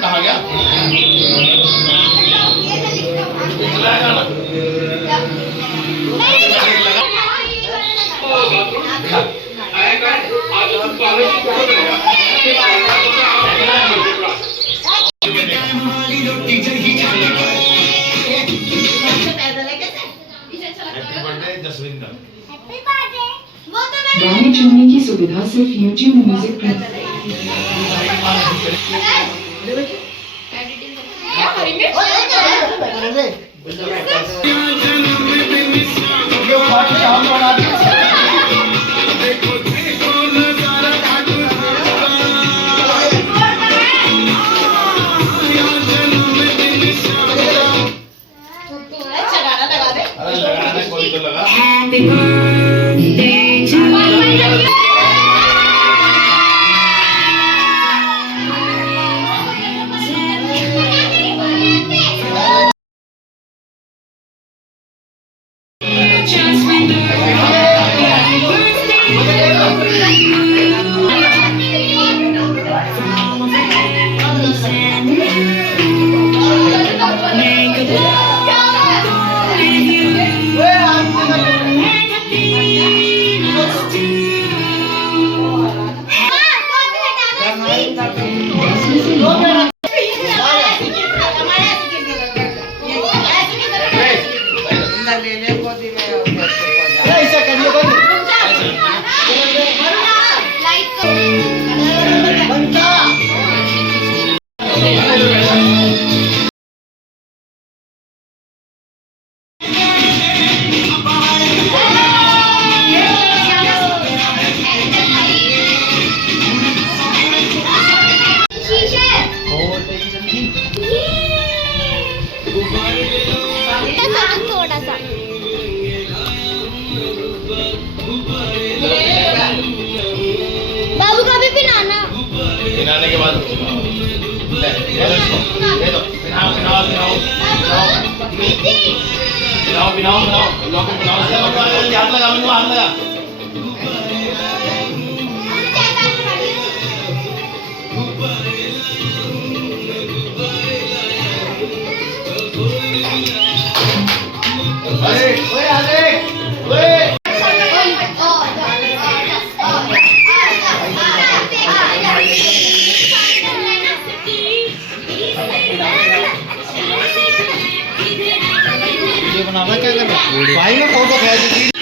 कहा गया गाने चुनने की सुविधा सिर्फ YouTube म्यूजिक पर। Happy birthday to you. बाबू का भी पिलाना। पिलाने के बाद दे दो पिलाओ पिलाओ पिलाओ पिलाओ पिलाओ पिलाओ पिलाओ हाथ लगा मुझे हाथ लगा अरे ओए आले ओए भाई में फोटो खींच